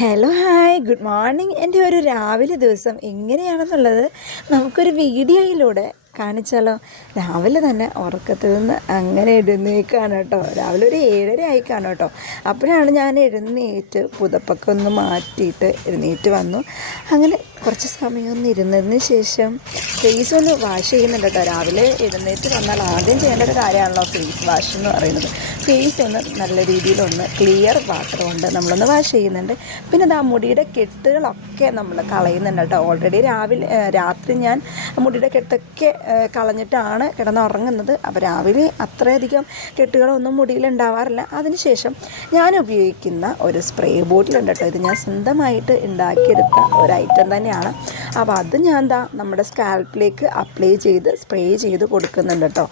Hello hi good morning. എൻ്റെ ഒരു രാവിലെ ദിവസം എങ്ങനെയാണെന്നുള്ളത് നമുക്കൊരു വീഡിയോയിലൂടെ കാണിച്ചാലോ. രാവിലെ തന്നെ ഉറക്കത്തിൽ നിന്ന് അങ്ങനെ എഴുന്നേൽക്കാണ് കേട്ടോ. രാവിലെ ഒരു 7:30 ആയിക്കാണ് കേട്ടോ. അപ്പോഴാണ് ഞാൻ എഴുന്നേറ്റ് പുതപ്പൊക്കെ ഒന്ന് മാറ്റിയിട്ട് എഴുന്നേറ്റ് വന്നു. അങ്ങനെ കുറച്ച് സമയം ഒന്ന് ഇരുന്നതിന് ശേഷം ഫേസ് ഒന്ന് വാഷ് ചെയ്യുന്നുണ്ട് കേട്ടോ. രാവിലെ എഴുന്നേറ്റ് വന്നാൽ ആദ്യം ചെയ്യേണ്ട ഒരു കാര്യമാണല്ലോ ഫേസ് വാഷ് എന്ന് പറയുന്നത്. ഫേസ് ഒന്ന് നല്ല രീതിയിലൊന്ന് ക്ലിയർ വാട്ടർ കൊണ്ട് നമ്മളൊന്ന് വാഷ് ചെയ്യുന്നുണ്ട്. പിന്നെ ആ മുടിയുടെ കെട്ടുകളൊക്കെ നമ്മൾ കളയുന്നുണ്ട് കേട്ടോ. ഓൾറെഡി രാത്രി ഞാൻ മുടിയുടെ കെട്ടൊക്കെ കളഞ്ഞിട്ടാണ് കിടന്നുറങ്ങുന്നത്. അപ്പോൾ രാവിലെ അത്രയധികം കെട്ടുകളൊന്നും മുടിയിലുണ്ടാവാറില്ല. അതിനുശേഷം ഞാൻ ഉപയോഗിക്കുന്ന ഒരു സ്പ്രേ ബോട്ടിലുണ്ട് കേട്ടോ. ഇത് ഞാൻ സ്വന്തമായിട്ട് ഉണ്ടാക്കിയെടുത്ത ഒരു ഐറ്റം തന്നെയാണ്. അപ്പോൾ അത് ഞാൻ നമ്മുടെ സ്കാൽപ്പിലേക്ക് അപ്ലൈ ചെയ്ത് സ്പ്രേ ചെയ്ത് കൊടുക്കുന്നുണ്ട് കേട്ടോ.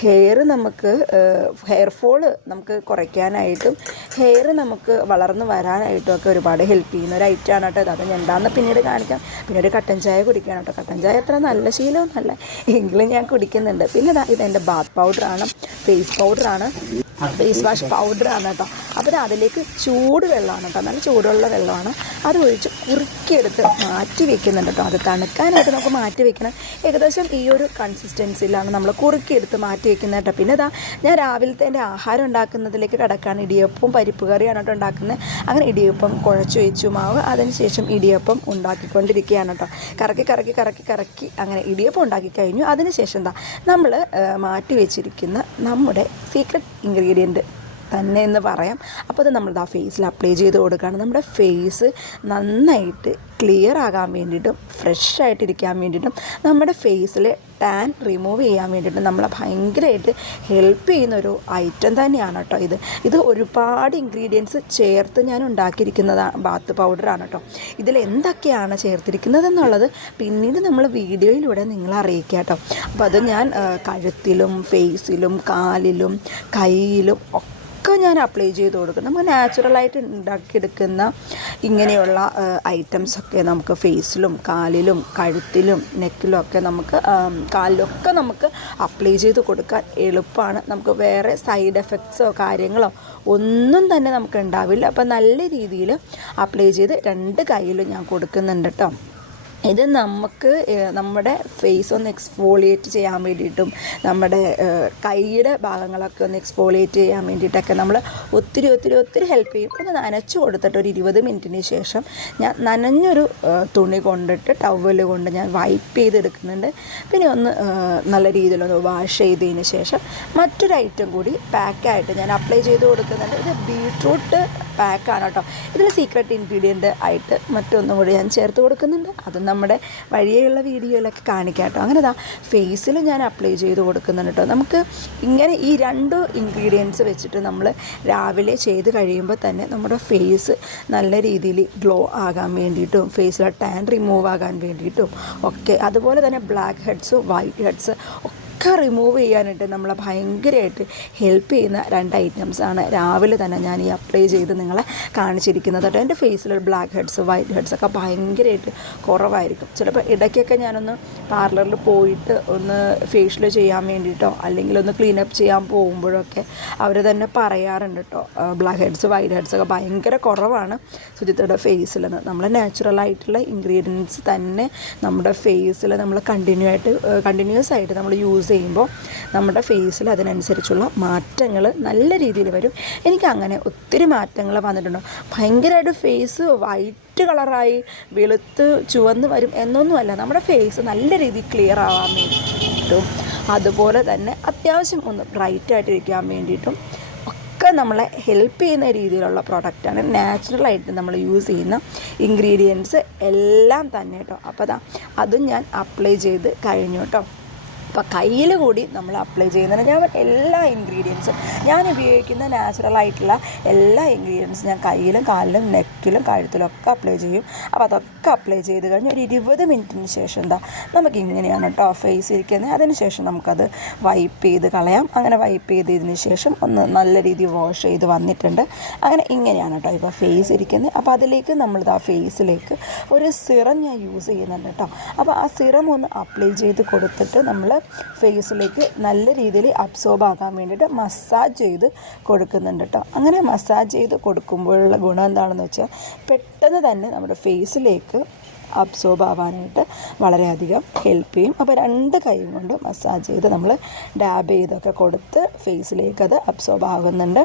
ഹെയർ ഫോള് നമുക്ക് കുറയ്ക്കാനായിട്ടും ഹെയർ നമുക്ക് വളർന്നു വരാനായിട്ടും ഒക്കെ ഒരുപാട് ഹെൽപ്പ് ചെയ്യുന്ന ഒരു ഐറ്റമാണ് കേട്ടോ. അത് ഞാൻ എന്താണെന്ന് പിന്നീട് കാണിക്കാം. പിന്നെ ഒരു കട്ടൻ ചായ കുടിക്കണം കേട്ടോ. കട്ടൻ ചായ അത്ര നല്ല ശീലമൊന്നുമല്ല, എങ്കിലും ഞാൻ കുടിക്കുന്നുണ്ട്. പിന്നെ ഇതെൻ്റെ ബാത്ത് പൗഡറാണ്, ഫേസ് പൗഡറാണ്, ഫേസ് വാഷ് പൗഡറാണ് കേട്ടോ. അപ്പോൾ അതിലേക്ക് ചൂട് വെള്ളമാണ് കേട്ടോ, നല്ല ചൂടുള്ള വെള്ളമാണ്. അത് ഒഴിച്ച് കുറുക്കിയെടുത്ത് മാറ്റി വെക്കുന്നുണ്ട് കേട്ടോ. അത് തണുക്കാനായിട്ട് നമുക്ക് മാറ്റി വെക്കണം. ഏകദേശം ഈ ഒരു കൺസിസ്റ്റൻസിയിലാണ് നമ്മൾ കുറുക്കിയെടുത്ത് മാറ്റി വെക്കുന്നത് കേട്ടോ. പിന്നെ ഞാൻ രാവിലത്തെ എൻ്റെ ആഹാരം ഉണ്ടാക്കുന്നതിലേക്ക് കിടക്കുകയാണ്. ഇടിയപ്പവും പരിപ്പ് കറിയാണ് കേട്ടോ ഉണ്ടാക്കുന്നത്. അങ്ങനെ ഇടിയപ്പം കുഴച്ച് വെച്ചു മാവ്. അതിനുശേഷം ഇടിയപ്പം ഉണ്ടാക്കിക്കൊണ്ടിരിക്കുകയാണ് കേട്ടോ. കറക്കി അങ്ങനെ ഇടിയപ്പം ഉണ്ടാക്കി കഴിഞ്ഞു. അതിനുശേഷം നമ്മൾ മാറ്റി വെച്ചിരിക്കുന്ന നമ്മുടെ സീക്രട്ട് ഇൻഗ്രീഡിയൻറ്റ് തന്നെ എന്ന് പറയാം. അപ്പോൾ അത് നമ്മൾ ഫേസിൽ അപ്ലൈ ചെയ്ത് കൊടുക്കുകയാണ്. നമ്മുടെ ഫേസ് നന്നായിട്ട് ക്ലിയർ ആകാൻ വേണ്ടിയിട്ടും ഫ്രഷ് ആയിട്ടിരിക്കാൻ വേണ്ടിയിട്ടും നമ്മുടെ ഫേസിലെ ടാൻ റിമൂവ് ചെയ്യാൻ വേണ്ടിയിട്ടും നമ്മളെ ഭയങ്കരമായിട്ട് ഹെൽപ്പ് ചെയ്യുന്നൊരു ഐറ്റം തന്നെയാണ് കേട്ടോ. ഇത് ഒരുപാട് ഇൻഗ്രീഡിയൻസ് ചേർത്ത് ഞാൻ ഉണ്ടാക്കിയിരിക്കുന്നതാണ് ബാത്ത് പൗഡറാണ് കേട്ടോ. ഇതിൽ എന്തൊക്കെയാണ് ചേർത്തിരിക്കുന്നത് എന്നുള്ളത് പിന്നീട് നമ്മൾ വീഡിയോയിലൂടെ നിങ്ങളെ അറിയിക്കാം കേട്ടോ. അപ്പോൾ അത് ഞാൻ കഴുത്തിലും ഫേസിലും കാലിലും കയ്യിലും ഒക്കെ ഞാൻ അപ്ലൈ ചെയ്ത് കൊടുക്കും. നമുക്ക് നാച്ചുറലായിട്ട് ഉണ്ടാക്കിയെടുക്കുന്ന ഇങ്ങനെയുള്ള ഐറ്റംസൊക്കെ നമുക്ക് ഫേസിലും കാലിലും കഴുത്തിലും നെക്കിലും ഒക്കെ കാലിലൊക്കെ നമുക്ക് അപ്ലൈ ചെയ്ത് കൊടുക്കാൻ എളുപ്പമാണ്. നമുക്ക് വേറെ സൈഡ് എഫക്ട്സോ കാര്യങ്ങളോ ഒന്നും തന്നെ നമുക്ക് ഉണ്ടാവില്ല. അപ്പോൾ നല്ല രീതിയിൽ അപ്ലൈ ചെയ്ത് 2 കൈയിലും ഞാൻ കൊടുക്കുന്നുണ്ട് കേട്ടോ. ഇത് നമുക്ക് നമ്മുടെ ഫേസ് ഒന്ന് എക്സ്ഫോളിയേറ്റ് ചെയ്യാൻ വേണ്ടിയിട്ടും നമ്മുടെ കൈയുടെ ഭാഗങ്ങളൊക്കെ ഒന്ന് എക്സ്ഫോളിയേറ്റ് ചെയ്യാൻ വേണ്ടിയിട്ടൊക്കെ നമ്മൾ ഒത്തിരി ഹെൽപ്പ് ചെയ്യും. ഒന്ന് നനച്ച് കൊടുത്തിട്ട് ഒരു 20 മിനിറ്റിന് ശേഷം ഞാൻ നനഞ്ഞൊരു തുണി കൊണ്ടിട്ട് ടവൽ കൊണ്ട് ഞാൻ വൈപ്പ് ചെയ്തെടുക്കുന്നുണ്ട്. പിന്നെ ഒന്ന് നല്ല രീതിയിലൊന്ന് വാഷ് ചെയ്തതിന് ശേഷം മറ്റൊരു ഐറ്റം കൂടി പാക്കായിട്ട് ഞാൻ അപ്ലൈ ചെയ്ത് കൊടുക്കുന്നുണ്ട്. ഇത് ബീട്രൂട്ട് പാക്കാണ് കേട്ടോ. ഇതിൽ സീക്രട്ട് ഇൻഗ്രീഡിയൻ്റ് ആയിട്ട് മറ്റൊന്നും കൂടി ഞാൻ ചേർത്ത് കൊടുക്കുന്നുണ്ട്. അത് നമ്മുടെ വഴിയുള്ള വീഡിയോയിലൊക്കെ കാണിക്കാം കേട്ടോ. അങ്ങനെ ഫേസിൽ ഞാൻ അപ്ലൈ ചെയ്ത് കൊടുക്കുന്നുണ്ട് കേട്ടോ. നമുക്ക് ഇങ്ങനെ ഈ 2 ഇൻഗ്രീഡിയൻസ് വെച്ചിട്ട് നമ്മൾ രാവിലെ ചെയ്ത് കഴിയുമ്പോൾ തന്നെ നമ്മുടെ ഫേസ് നല്ല രീതിയിൽ ഗ്ലോ ആകാൻ വേണ്ടിയിട്ടും ഫേസിലെ ടാൻ റിമൂവ് ആകാൻ വേണ്ടിയിട്ടും ഒക്കെ, അതുപോലെ തന്നെ ബ്ലാക്ക് ഹെഡ്സ് വൈറ്റ് ഹെഡ്സ് ഒക്കെ റിമൂവ് ചെയ്യാനായിട്ട് നമ്മളെ ഭയങ്കരമായിട്ട് ഹെൽപ്പ് ചെയ്യുന്ന 2 ഐറ്റംസാണ് രാവിലെ തന്നെ ഞാൻ ഈ അപ്ലൈ ചെയ്ത് നിങ്ങളെ കാണിച്ചിരിക്കുന്നത് കേട്ടോ. എൻ്റെ ഫേസിൽ ബ്ലാക്ക് ഹെഡ്സ് വൈറ്റ് ഹെഡ്സ് ഒക്കെ ഭയങ്കരമായിട്ട് കുറവായിരിക്കും. ചിലപ്പോൾ ഇടയ്ക്കൊക്കെ ഞാനൊന്ന് പാർലറിൽ പോയിട്ട് ഒന്ന് ഫേഷ്യൽ ചെയ്യാൻ വേണ്ടിയിട്ടോ അല്ലെങ്കിൽ ഒന്ന് ക്ലീനപ്പ് ചെയ്യാൻ പോകുമ്പോഴൊക്കെ അവർ തന്നെ പറയാറുണ്ട് കേട്ടോ, ബ്ലാക്ക് ഹെഡ്സ് വൈറ്റ് ഹെഡ്സ് ഒക്കെ ഭയങ്കര കുറവാണ് സുജിത്തയുടെ ഫേസിലെന്ന്. നമ്മൾ നാച്ചുറലായിട്ടുള്ള ഇൻഗ്രീഡിയൻസ് തന്നെ നമ്മുടെ ഫേസിൽ നമ്മൾ കണ്ടിന്യൂസ് ആയിട്ട് നമ്മൾ യൂസ് ചെയ്യുമ്പോൾ നമ്മുടെ ഫേസിൽ അതിനനുസരിച്ചുള്ള മാറ്റങ്ങൾ നല്ല രീതിയിൽ വരും. എനിക്ക് അങ്ങനെ ഒത്തിരി മാറ്റങ്ങൾ വന്നിട്ടുണ്ട്. ഭയങ്കരമായിട്ട് ഫേസ് വൈറ്റ് കളറായി വെളുത്ത് ചുവന്ന് വരും എന്നൊന്നുമല്ല, നമ്മുടെ ഫേസ് നല്ല രീതിയിൽ ക്ലിയർ ആവാൻ വേണ്ടിയിട്ടും അതുപോലെ തന്നെ അത്യാവശ്യം ഒന്ന് ബ്രൈറ്റായിട്ടിരിക്കാൻ വേണ്ടിയിട്ടും ഒക്കെ നമ്മളെ ഹെൽപ്പ് ചെയ്യുന്ന രീതിയിലുള്ള പ്രോഡക്റ്റാണ്. നാച്ചുറലായിട്ട് നമ്മൾ യൂസ് ചെയ്യുന്ന ഇൻഗ്രീഡിയൻസ് എല്ലാം തന്നെ കേട്ടോ. അപ്പോൾ അതും ഞാൻ അപ്ലൈ ചെയ്ത് കഴിഞ്ഞു കേട്ടോ. അപ്പോൾ കയ്യിൽ കൂടി നമ്മൾ അപ്ലൈ ചെയ്യുന്നതിന് ഞാൻ എല്ലാ ഇൻഗ്രീഡിയൻസും ഞാൻ ഉപയോഗിക്കുന്ന നാച്ചുറലായിട്ടുള്ള എല്ലാ ഇൻഗ്രീഡിയൻസും ഞാൻ കയ്യിലും കാലിലും നെക്കിലും കഴുത്തിലും ഒക്കെ അപ്ലൈ ചെയ്യും. അപ്പോൾ അതൊക്കെ അപ്ലൈ ചെയ്ത് കഴിഞ്ഞ് ഒരു 20 മിനിറ്റിന് ശേഷം നമുക്ക് ഇങ്ങനെയാണ് കേട്ടോ ഫേസ് ഇരിക്കുന്നത്. അതിന് ശേഷം നമുക്കത് വൈപ്പ് ചെയ്ത് കളയാം. അങ്ങനെ വൈപ്പ് ചെയ്തതിന് ശേഷം ഒന്ന് നല്ല രീതിയിൽ വാഷ് ചെയ്ത് വന്നിട്ടുണ്ട്. അങ്ങനെ ഇങ്ങനെയാണ് കേട്ടോ ഇപ്പോൾ ഫേസ് ഇരിക്കുന്നത്. അപ്പോൾ അതിലേക്ക് നമ്മൾ ഫേസിലേക്ക് ഒരു സിറം ഞാൻ യൂസ് ചെയ്യുന്നുണ്ട് കേട്ടോ. അപ്പോൾ ആ സിറം ഒന്ന് അപ്ലൈ ചെയ്ത് കൊടുത്തിട്ട് നമ്മൾ ഫേസിലേക്ക് നല്ല രീതിയിൽ അബ്സോർബ് ആകാൻ വേണ്ടിയിട്ട് മസാജ് ചെയ്ത് കൊടുക്കുന്നുണ്ട് കേട്ടോ. അങ്ങനെ മസാജ് ചെയ്ത് കൊടുക്കുമ്പോഴുള്ള ഗുണം എന്താണെന്ന് വെച്ചാൽ പെട്ടെന്ന് തന്നെ നമ്മുടെ ഫേസിലേക്ക് അബ്സോർബ് ആവാനായിട്ട് വളരെയധികം ഹെൽപ്പ് ചെയ്യും. അപ്പോൾ 2 കൈയും കൊണ്ട് മസാജ് ചെയ്ത് നമ്മൾ ഡാബ് ചെയ്തൊക്കെ കൊടുത്ത് ഫേസിലേക്ക് അത് അബ്സോർബ് ആകുന്നുണ്ട്.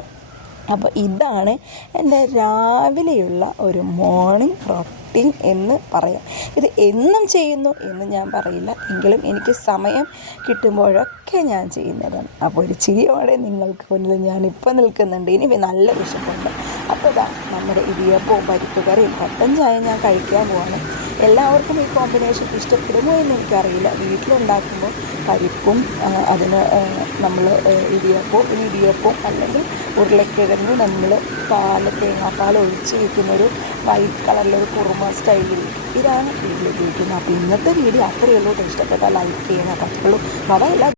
അപ്പോൾ ഇതാണ് എൻ്റെ രാവിലെയുള്ള ഒരു മോർണിംഗ് റൊട്ടീൻ എന്ന് പറയാം. ഇത് എന്നും ചെയ്യുന്നു എന്ന് ഞാൻ പറയില്ല, എങ്കിലും എനിക്ക് സമയം കിട്ടുമ്പോഴൊക്കെ ഞാൻ ചെയ്യുന്നതാണ്. അപ്പോൾ ഒരു ചിരിയോടെ നിങ്ങൾക്ക് മുന്നിൽ ഞാനിപ്പോൾ നിൽക്കുന്നുണ്ട്. ഇനി നല്ല വിശപ്പുണ്ട്. അപ്പോൾ ഇതാ നമ്മുടെ ഇടിയപ്പവും പരിപ്പ് കറിയും കട്ടൻ ചായ ഞാൻ കഴിക്കാൻ പോവാണ്. എല്ലാവർക്കും ഈ കോമ്പിനേഷൻ ഇഷ്ടപ്പെടുമോ എന്ന് എനിക്കറിയില്ല. വീട്ടിലുണ്ടാക്കുമ്പോൾ പരിപ്പും അതിന് നമ്മൾ ഇടിയപ്പവും അല്ലെങ്കിൽ ഉരുളക്കിഴങ്ങ് നമ്മൾ തേങ്ങാപ്പാൽ ഒഴിച്ച് വയ്ക്കുന്നൊരു വൈറ്റ് കളറിലൊരു കുറുമ സ്റ്റൈലിൽ ഇതാണ് വീട്ടിൽ ഉപയോഗിക്കുന്നത്. അപ്പോൾ ഇന്നത്തെ വീഡിയോ അത്രയേ ഉള്ളൂ. ഇഷ്ടപ്പെട്ടാൽ ലൈക്ക് ചെയ്യാൻ പറ്റുള്ളൂ. അവയെല്ലാം